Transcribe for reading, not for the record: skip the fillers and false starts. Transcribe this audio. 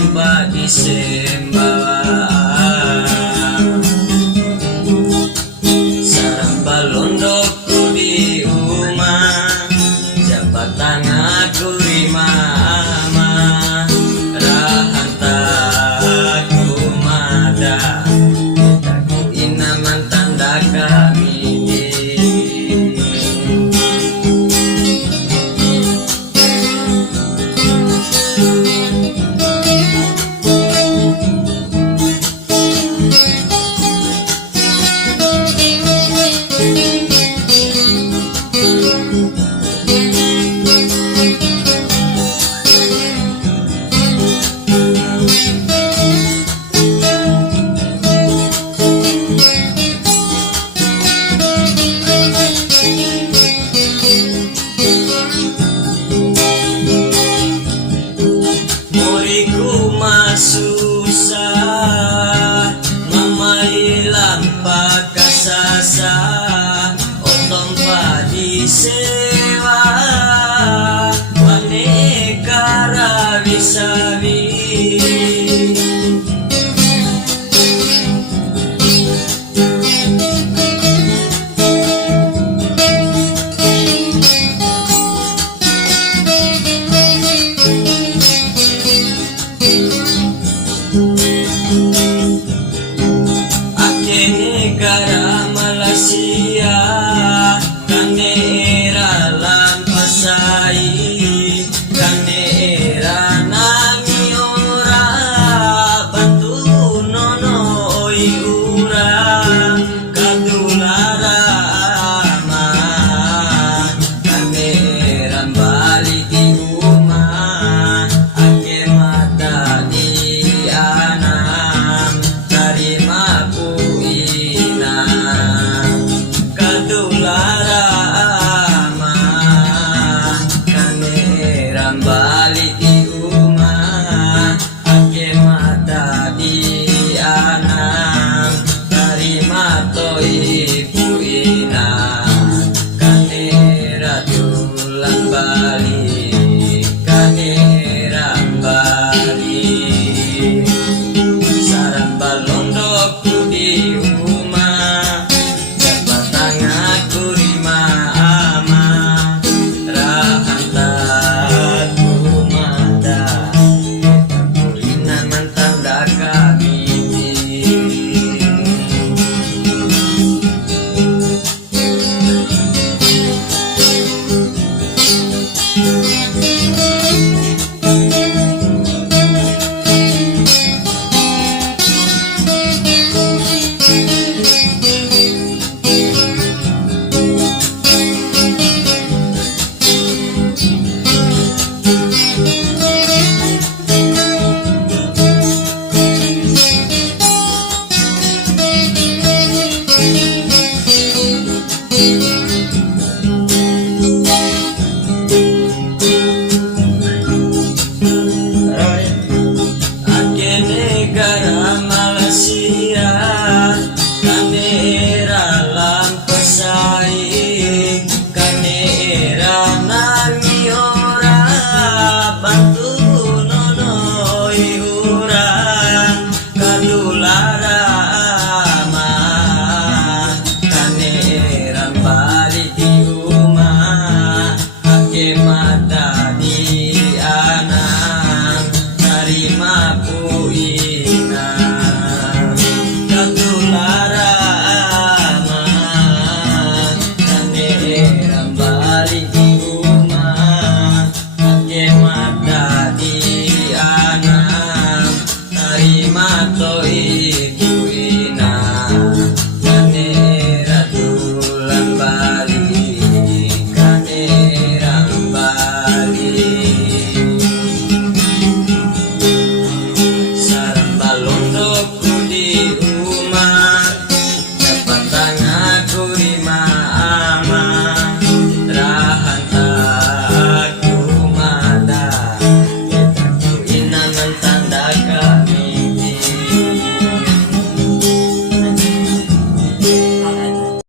semba di sembah sarang balondokku di rumah jabatan aku di mama rahantaku mada aku inaman tanda kami susah mamailang pagkasasa otong padi sewa panekara bisabi negara Malaysia kanera lampasai kanera nami ora batu nono ura kadulara aman kanera balik di rumah ake mata di anam terima balik di rumah ake mata di anam terima to ibu ina kanera tulang balik kanera balik sarang balondokku di rumah jabatan aku di mama rahanta negara Malaysia kanera lampasai kanera nami ora bantu nono ura kadulara aman kanera balik di rumah ake mata di anam terima